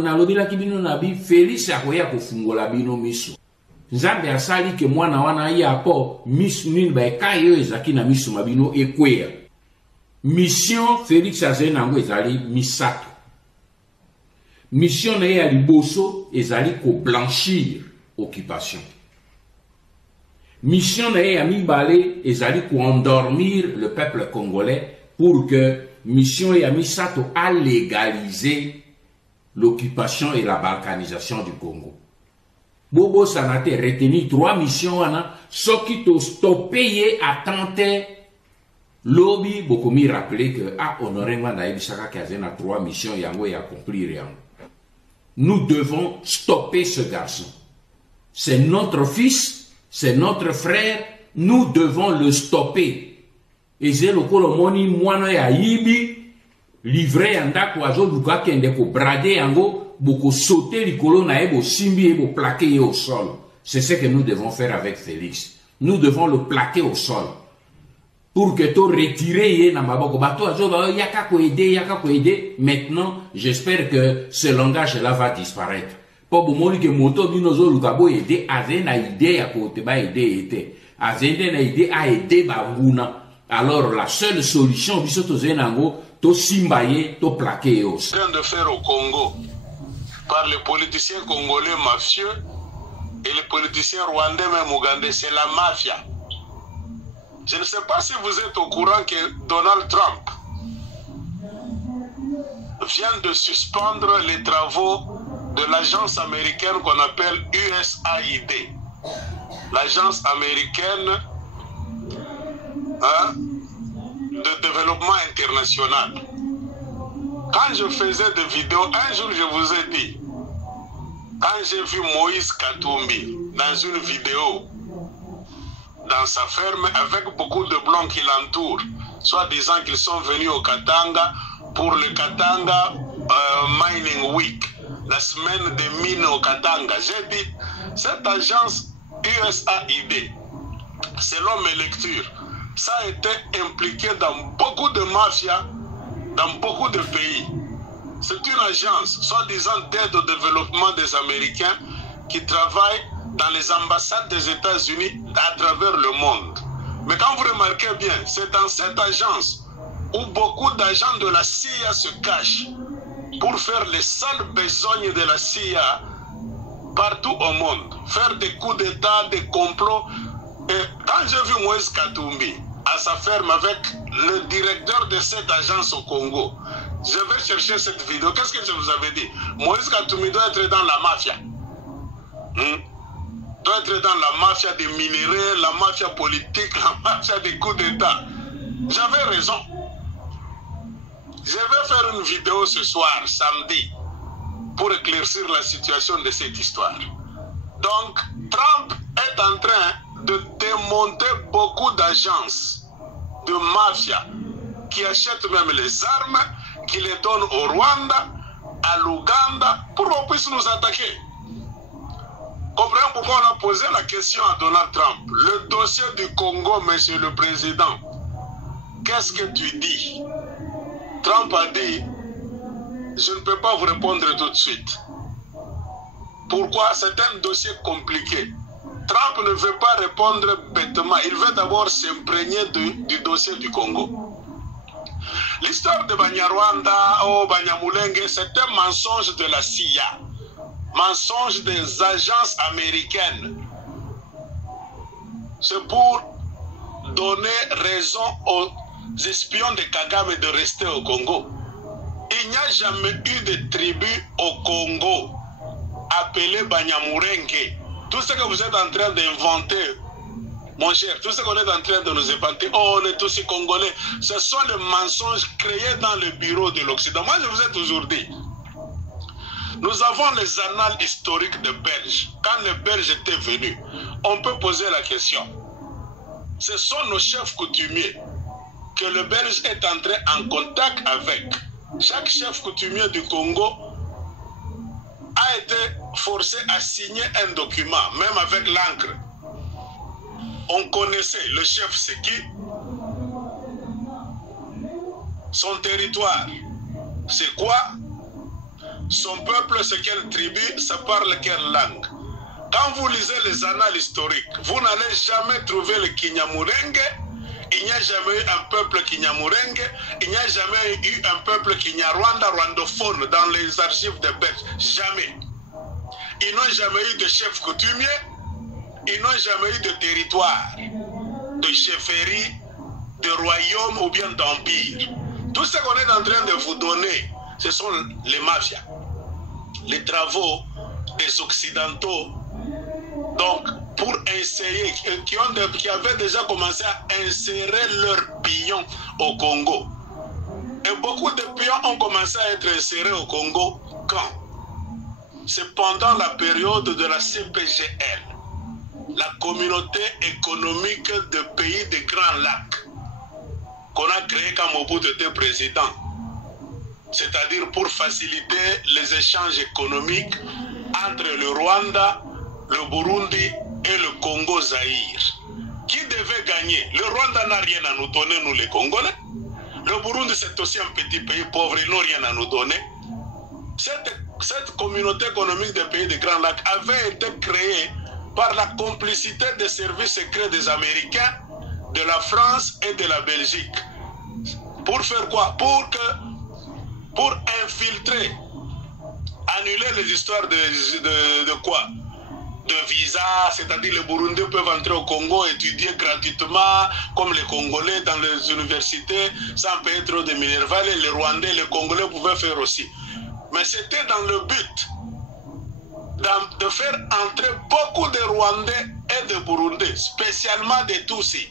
nalobila kibino nabi Félix akoya kofungola bino miso. Nzambe asali ke mwana wana ya po misu nini ba ekayo ezaki na misu mabino ekwea. Mission Félix azenango ezali misato. Mission na ya liboso ezali ko blanchir occupation. Mission na ya mibale ezali ko endormir le peuple congolais pour que mission ya misato a légaliser l'occupation et la balkanisation du Congo. Bobo sanate retenu 3 missions wana soki to stopper attente lobby bokomi rappeler que honoré nganda ebisaka kazena 3 missions yango ya accomplir yango. Nous devons stopper ce garçon. C'est notre fils, c'est notre frère, nous devons le stopper. Et c'est le colomoni mwana ya yibi livré andako azo luka kende ko brader yango boko sauter likolo na ebo simbi ebo plaquer au sol. C'est ce que nous devons faire avec Félix. Nous devons le plaquer au sol. Pour que to retirer na maboko bato azo ba yaka ko aider. Maintenant, j'espère que ce langage là va disparaître. Po bomoni ke moto bino zo luka bo aider azena idée ya ko te ba aider ete. Azende na idée a aider ba nguna. Alors la seule solution biso zenango to simbaye to plaquer au sol. De faire au Congo par les politiciens congolais mafieux et les politiciens rwandais même ougandais, c'est la mafia. Je ne sais pas si vous êtes au courant que Donald Trump vient de suspendre les travaux de l'agence américaine qu'on appelle USAID, l'agence américaine de développement international. Quand je faisais des vidéos, un jour je vous ai dit, quand j'ai vu Moïse Katumbi dans une vidéo, dans sa ferme, avec beaucoup de blancs qui l'entourent, soit disant qu'ils sont venus au Katanga pour le Katanga Mining Week, la semaine des mines au Katanga. J'ai dit, cette agence USAID, selon mes lectures, ça a été impliqué dans beaucoup de mafias, dans beaucoup de pays. C'est une agence, soi-disant d'aide au développement des Américains, qui travaille dans les ambassades des États-Unis à travers le monde. Mais quand vous remarquez bien, c'est dans cette agence où beaucoup d'agents de la CIA se cachent pour faire les sales besognes de la CIA partout au monde, faire des coups d'État, des complots. Et quand j'ai vu Moïse Katumbi à sa ferme avec le directeur de cette agence au Congo, je vais chercher cette vidéo. Qu'est-ce que je vous avais dit? Moïse Katumbi doit être dans la mafia. Doit être dans la mafia des minéraux, la mafia politique, la mafia des coups d'État. J'avais raison. Je vais faire une vidéo ce soir, samedi, pour éclaircir la situation de cette histoire. Donc, Trump est en train de démonter beaucoup d'agences de mafia qui achètent même les armes, qui les donnent au Rwanda, à l'Ouganda, pour qu'on puisse nous attaquer. Comprenez pourquoi on a posé la question à Donald Trump. Le dossier du Congo, monsieur le président, qu'est-ce que tu dis? Trump a dit, je ne peux pas vous répondre tout de suite. Pourquoi? C'est un dossier compliqué. Trump ne veut pas répondre bêtement. Il veut d'abord s'imprégner du dossier du Congo. L'histoire de Banyarwanda ou Banyamulenge, c'est un mensonge de la CIA. Mensonge des agences américaines. C'est pour donner raison aux espions de Kagame de rester au Congo. Il n'y a jamais eu de tribu au Congo appelée Banyamulenge. Tout ce que vous êtes en train d'inventer, mon cher, tout ce qu'on est en train de nous inventer, oh, on est aussi congolais, ce sont les mensonges créés dans le bureau de l'Occident. Moi, je vous ai toujours dit, nous avons les annales historiques des Belges. Quand les Belges étaient venus, on peut poser la question. Ce sont nos chefs coutumiers que le Belge est entré en contact avec. Chaque chef coutumier du Congo a été forcé à signer un document, même avec l'encre. On connaissait le chef c'est qui, son territoire c'est quoi, son peuple, c'est quelle tribu, ça parle quelle langue. Quand vous lisez les annales historiques, vous n'allez jamais trouver le Kinyamurenge. Il n'y a jamais eu un peuple Kinyamurenge. Il n'y a jamais eu un peuple Kinyarwanda, rwandophone dans les archives de Belge. Jamais. Ils n'ont jamais eu de chef coutumier. Ils n'ont jamais eu de territoire, de chefferie, de royaume ou bien d'empire. Tout ce qu'on est en train de vous donner, ce sont les mafias, les travaux des Occidentaux. Donc, pour insérer, qui avaient déjà commencé à insérer leurs pions au Congo. Et beaucoup de pions ont commencé à être insérés au Congo quand? C'est pendant la période de la CPGL, la communauté économique de pays des Grands Lacs, qu'on a créé quand Mobutu était président. C'est-à-dire pour faciliter les échanges économiques entre le Rwanda, le Burundi et le Congo-Zaïre. Qui devait gagner? Le Rwanda n'a rien à nous donner, nous les Congolais. Le Burundi, c'est aussi un petit pays pauvre, ils n'ont rien à nous donner. Cette communauté économique des pays des Grands Lacs avait été créée par la complicité des services secrets des Américains, de la France et de la Belgique. Pour faire quoi? Pour infiltrer, annuler les histoires de quoi? De visa, c'est-à-dire les Burundais peuvent entrer au Congo, étudier gratuitement, comme les Congolais dans les universités, sans payer trop de minerval, et les Rwandais, les Congolais pouvaient faire aussi. Mais c'était dans le but de faire entrer beaucoup de Rwandais et de Burundais, spécialement des Tutsis,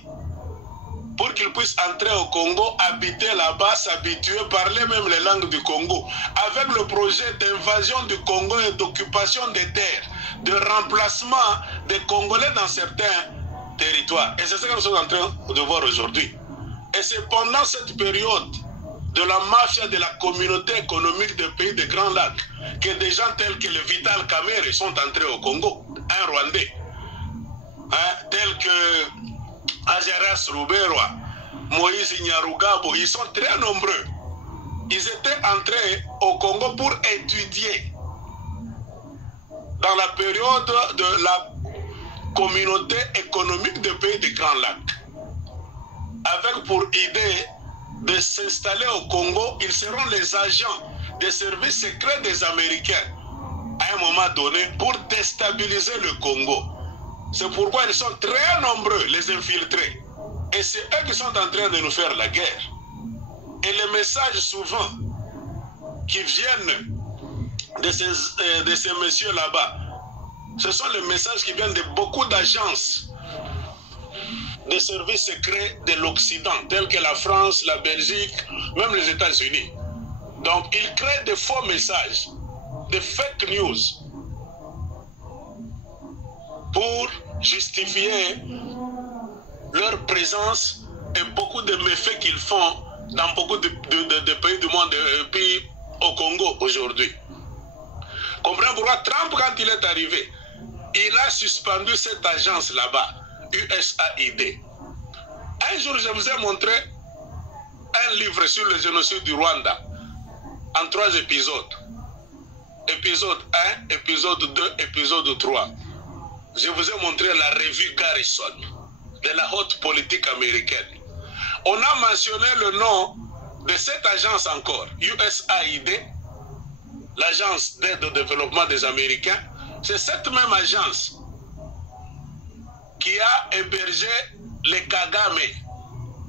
pour qu'ils puissent entrer au Congo, habiter là-bas, s'habituer, parler même les langues du Congo, avec le projet d'invasion du Congo et d'occupation des terres, de remplacement des Congolais dans certains territoires. Et c'est ce que nous sommes en train de voir aujourd'hui. Et c'est pendant cette période de la mafia de la communauté économique des pays des Grands Lacs que des gens tels que le Vital Kamerhe sont entrés au Congo, un Rwandais, tels que Ajaras Ruberwa, Moïse Nyarugabo, ils sont très nombreux. Ils étaient entrés au Congo pour étudier dans la période de la communauté économique des pays des Grands Lacs, avec pour idée de s'installer au Congo. Ils seront les agents des services secrets des Américains à un moment donné pour déstabiliser le Congo. C'est pourquoi ils sont très nombreux, les infiltrés. Et c'est eux qui sont en train de nous faire la guerre. Et les messages souvent qui viennent de ces messieurs là-bas, ce sont les messages qui viennent de beaucoup d'agences des services secrets de l'Occident, tels que la France, la Belgique, même les États-Unis. Donc, ils créent des faux messages, des fake news, pour justifier leur présence et beaucoup de méfaits qu'ils font dans beaucoup de pays du monde, et puis au Congo aujourd'hui. Comprenez pourquoi Trump, quand il est arrivé, il a suspendu cette agence là-bas, USAID. Un jour, je vous ai montré un livre sur le génocide du Rwanda en 3 épisodes. Épisode 1, épisode 2, épisode 3. Je vous ai montré la revue Garrison de la haute politique américaine. On a mentionné le nom de cette agence encore, USAID, l'agence d'aide au développement des Américains. C'est cette même agence qui a hébergé les Kagame,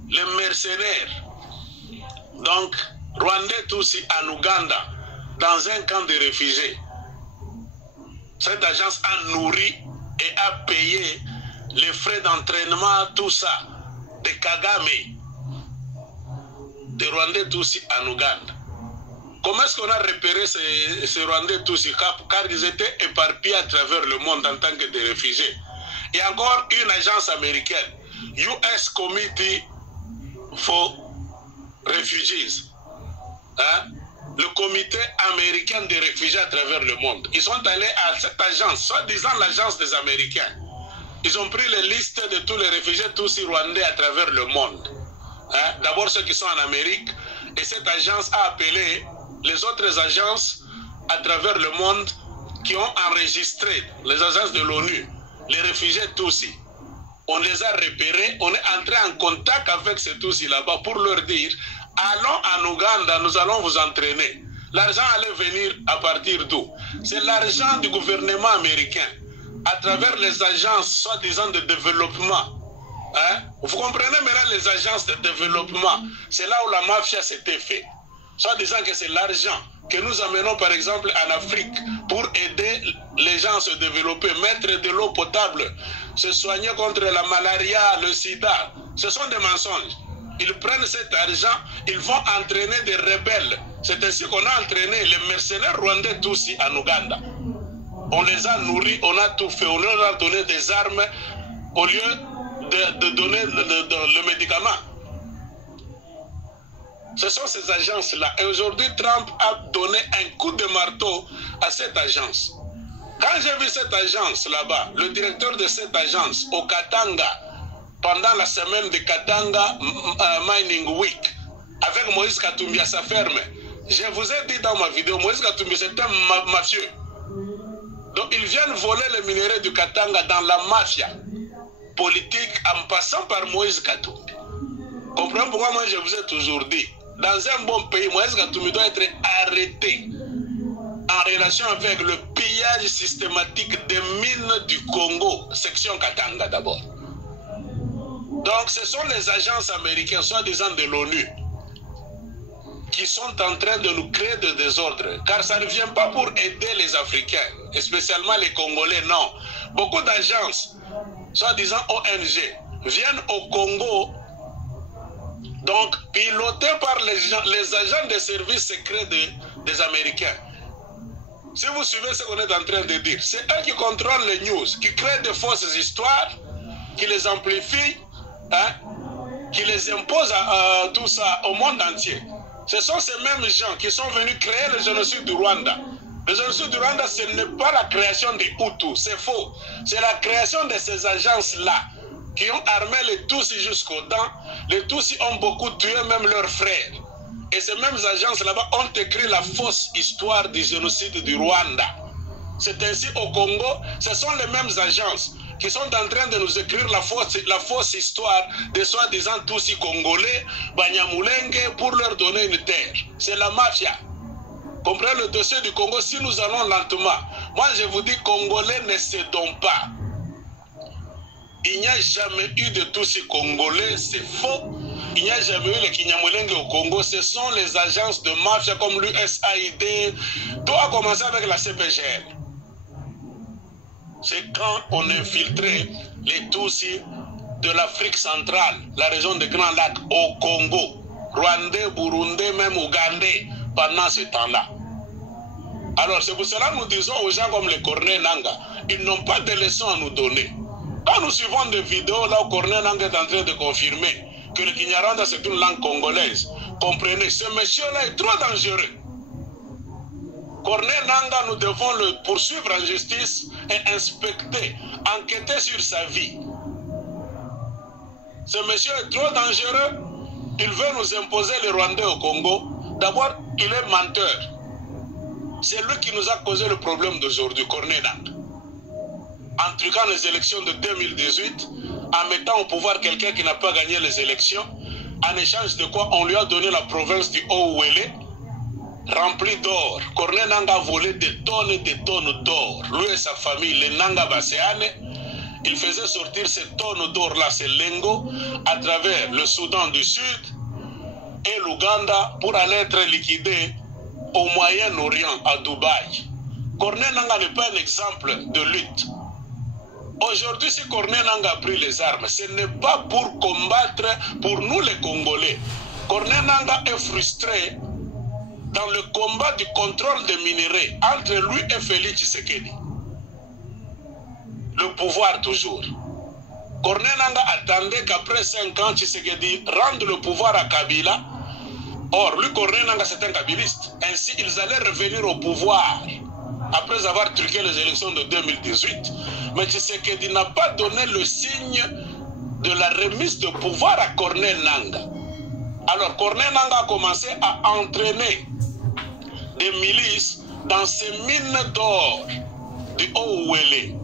les mercenaires, donc Rwandais Tutsis en Ouganda, dans un camp de réfugiés. Cette agence a nourri et a payé les frais d'entraînement, tout ça, des Kagame, des Rwandais Tutsis en Ouganda. Comment est-ce qu'on a repéré ces Rwandais Tutsis? Car ils étaient éparpillés à travers le monde en tant que des réfugiés. Et encore une agence américaine, US Committee for Refugees, le comité américain des réfugiés à travers le monde. Ils sont allés à cette agence, soi-disant l'agence des Américains. Ils ont pris les listes de tous les réfugiés Tutsis rwandais à travers le monde. D'abord ceux qui sont en Amérique, et cette agence a appelé les autres agences à travers le monde qui ont enregistré les agences de l'ONU, les réfugiés Tutsis. On les a repérés, on est entré en contact avec ces Tutsis là-bas pour leur dire allons en Ouganda, nous allons vous entraîner. L'argent allait venir à partir d'où? C'est l'argent du gouvernement américain à travers les agences soi-disant de développement. Hein? Vous comprenez maintenant les agences de développement? C'est là où la mafia s'était faite. Soit disant que c'est l'argent que nous amenons par exemple en Afrique pour aider les gens à se développer, mettre de l'eau potable, se soigner contre la malaria, le sida. Ce sont des mensonges. Ils prennent cet argent, ils vont entraîner des rebelles. C'est ainsi qu'on a entraîné les mercenaires rwandais Tutsis en Ouganda. On les a nourris, on a tout fait, on leur a donné des armes au lieu de donner le médicament. Ce sont ces agences-là. Et aujourd'hui, Trump a donné un coup de marteau à cette agence. Quand j'ai vu cette agence là-bas, le directeur de cette agence au Katanga, pendant la semaine de Katanga Mining Week, avec Moïse Katumbi à sa ferme, je vous ai dit dans ma vidéo, Moïse Katumbi c'est un mafieux. Donc ils viennent voler les minéraux du Katanga dans la mafia politique en passant par Moïse Katumbi. Comprenez pourquoi moi je vous ai toujours dit, dans un bon pays, Moïse Katumbi doit être arrêté en relation avec le pillage systématique des mines du Congo, section Katanga d'abord. Donc ce sont les agences américaines, soi-disant de l'ONU, qui sont en train de nous créer des désordres. Car ça ne vient pas pour aider les Africains, et spécialement les Congolais, non. Beaucoup d'agences, soi-disant ONG, viennent au Congo, donc pilotées par les agents des services secrets des Américains. Si vous suivez ce qu'on est en train de dire, c'est eux qui contrôlent les news, qui créent de fausses histoires, qui les amplifient, hein, qui les imposent tout ça au monde entier. Ce sont ces mêmes gens qui sont venus créer le génocide du Rwanda. Le génocide du Rwanda, ce n'est pas la création des Hutus, c'est faux. C'est la création de ces agences-là qui ont armé les Tutsis jusqu'aux dents. Les Tutsis ont beaucoup tué même leurs frères. Et ces mêmes agences là-bas ont écrit la fausse histoire du génocide du Rwanda. C'est ainsi au Congo, ce sont les mêmes agences qui sont en train de nous écrire la fausse histoire des soi-disant Tutsis congolais, Banyamulenge, pour leur donner une terre. C'est la mafia. Comprenez le dossier du Congo, si nous allons lentement. Moi je vous dis, Congolais ne cédons pas. Il n'y a jamais eu de Tutsis congolais, c'est faux. Il n'y a jamais eu les Kinyamulenge au Congo. Ce sont les agences de mafia comme l'USAID. Tout a commencé avec la CPGL. C'est quand on infiltrait les Tutsis de l'Afrique centrale, la région des Grands Lacs, au Congo, Rwandais, Burundais, même Ougandais, pendant ce temps-là. Alors c'est pour cela que nous disons aux gens comme les Corneille Nangaa, ils n'ont pas de leçons à nous donner. Quand nous suivons des vidéos là où Corneille Nangaa est en train de confirmer que le Kinyarwanda c'est une langue congolaise, comprenez, ce monsieur-là est trop dangereux. Corneille Nangaa, nous devons le poursuivre en justice et inspecter, enquêter sur sa vie. Ce monsieur est trop dangereux. Il veut nous imposer les Rwandais au Congo. D'abord, il est menteur. C'est lui qui nous a causé le problème d'aujourd'hui, Corneille Nangaa. En truquant les élections de 2018, en mettant au pouvoir quelqu'un qui n'a pas gagné les élections, en échange de quoi on lui a donné la province du Haut-Ouélé, rempli d'or. Corneille Nangaa a volé des tonnes et des tonnes d'or. Lui et sa famille, les Nangaa Baseane, il faisait sortir ces tonnes d'or-là, ces lingots, à travers le Soudan du Sud et l'Ouganda pour aller être liquidés au Moyen-Orient, à Dubaï. Corneille Nangaa n'est pas un exemple de lutte. Aujourd'hui, si Corneille Nangaa a pris les armes, ce n'est pas pour combattre pour nous les Congolais. Corneille Nangaa est frustré dans le combat du contrôle des minéraux entre lui et Félix Tshisekedi. Le pouvoir toujours. Corneille Nangaa attendait qu'après 5 ans, Tshisekedi rende le pouvoir à Kabila. Or, lui, Corneille Nangaa, c'est un kabiliste. Ainsi, ils allaient revenir au pouvoir après avoir truqué les élections de 2018. Mais Tshisekedi n'a pas donné le signe de la remise de pouvoir à Corneille Nangaa. Alors, Corneille Nangaa a commencé à entraîner des milices dans ces mines d'or du Haut-Ouélé.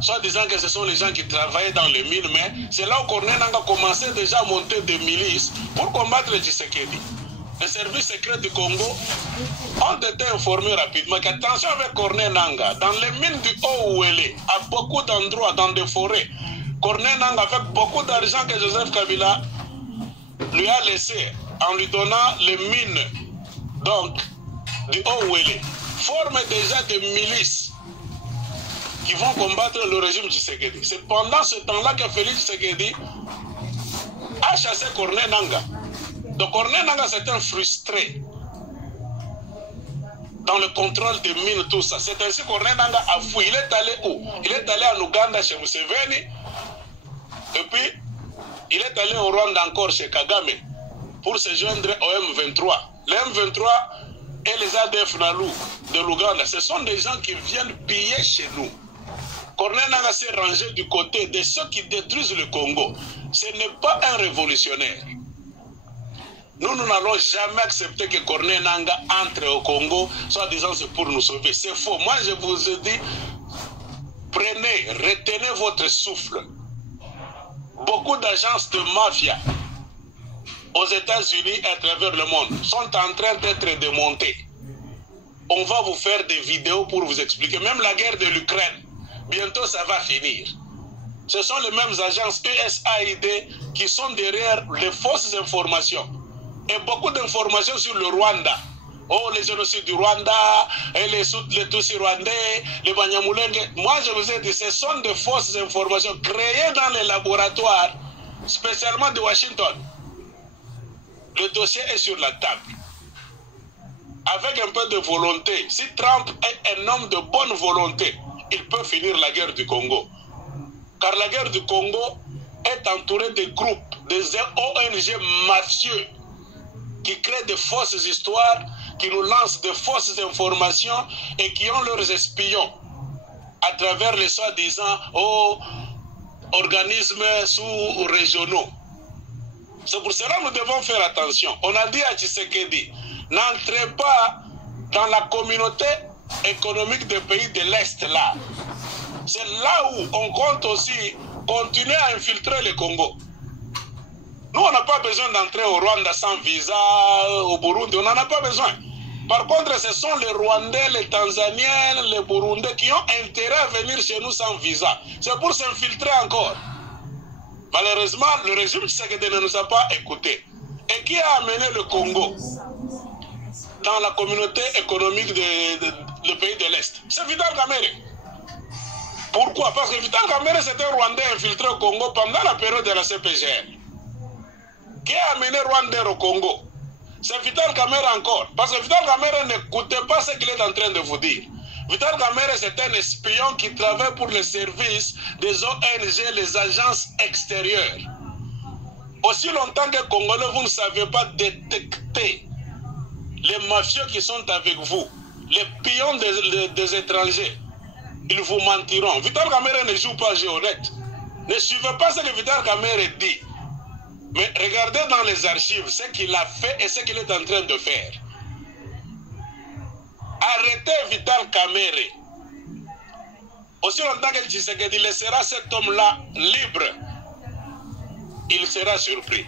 Soit disant que ce sont les gens qui travaillaient dans les mines, mais c'est là où Corneille Nangaa a commencé déjà à monter des milices pour combattre Tshisekedi. Les services secrets du Congo ont été informés rapidement qu'attention avec Corneille Nangaa, dans les mines du Haut-Ouélé, à beaucoup d'endroits, dans des forêts, Corneille Nangaa, avec beaucoup d'argent que Joseph Kabila lui a laissé en lui donnant les mines donc, du Haut-Ouélé, forme déjà des milices qui vont combattre le régime Tshisekedi. C'est pendant ce temps-là que Félix Tshisekedi a chassé Corneille Nangaa. Donc Corneille Nangaa c'est un frustré dans le contrôle des mines, tout ça. C'est ainsi que Corneille Nangaa a fui. Il est allé où? Il est allé en Ouganda chez Museveni. Et puis, il est allé au Rwanda encore chez Kagame pour se joindre au M23. Les M23 et les ADF Nalu de l'Ouganda, ce sont des gens qui viennent piller chez nous. Corneille Nangaa s'est rangé du côté de ceux qui détruisent le Congo. Ce n'est pas un révolutionnaire. Nous n'allons jamais accepter que Corneille Nangaa entre au Congo, soit disant c'est pour nous sauver. C'est faux. Moi, je vous ai dit, retenez votre souffle. Beaucoup d'agences de mafia aux États-Unis et à travers le monde sont en train d'être démontées. On va vous faire des vidéos pour vous expliquer. Même la guerre de l'Ukraine, bientôt ça va finir. Ce sont les mêmes agences USAID qui sont derrière les fausses informations. Et beaucoup d'informations sur le Rwanda. Oh, les génocides du Rwanda, et les Tutsis rwandais, les Banyamulenge. Moi, je vous ai dit, ce sont de fausses informations créées dans les laboratoires, spécialement de Washington. Le dossier est sur la table. Avec un peu de volonté, si Trump est un homme de bonne volonté, il peut finir la guerre du Congo. Car la guerre du Congo est entourée de groupes, des ONG mafieux, qui créent de fausses histoires, qui nous lancent de fausses informations et qui ont leurs espions à travers les soi-disant organismes sous-régionaux. C'est pour cela que nous devons faire attention. On a dit à Tshisekedi, n'entrez pas dans la communauté économique des pays de l'Est là. C'est là où on compte aussi continuer à infiltrer le Congo. Nous, on n'a pas besoin d'entrer au Rwanda sans visa, au Burundi, on n'en a pas besoin. Par contre, ce sont les Rwandais, les Tanzaniens, les Burundais qui ont intérêt à venir chez nous sans visa. C'est pour s'infiltrer encore. Malheureusement, le régime Tshisekedi ne nous a pas écoutés. Et qui a amené le Congo dans la communauté économique du pays de l'Est? C'est Vital Kamerhe. Pourquoi? Parce que Vital Kamerhe, c'était un Rwandais infiltré au Congo pendant la période de la CPGL. Qui a amené Rwandais au Congo? C'est Vital Kamerhe encore. Parce que Vital Kamerhe n'écoutait pas ce qu'il est en train de vous dire. Vital Kamerhe, c'est un espion qui travaille pour les services des ONG, les agences extérieures. Aussi longtemps que Congolais, vous ne savez pas détecter les mafieux qui sont avec vous, les pions des étrangers, ils vous mentiront. Vital Kamerhe ne joue pas géonnette. Ne suivez pas ce que Vital Kamerhe dit. Mais regardez dans les archives ce qu'il a fait et ce qu'il est en train de faire. Arrêtez Vital Kamerhe. Aussi longtemps que Tshisekedi laissera cet homme-là libre, il sera surpris.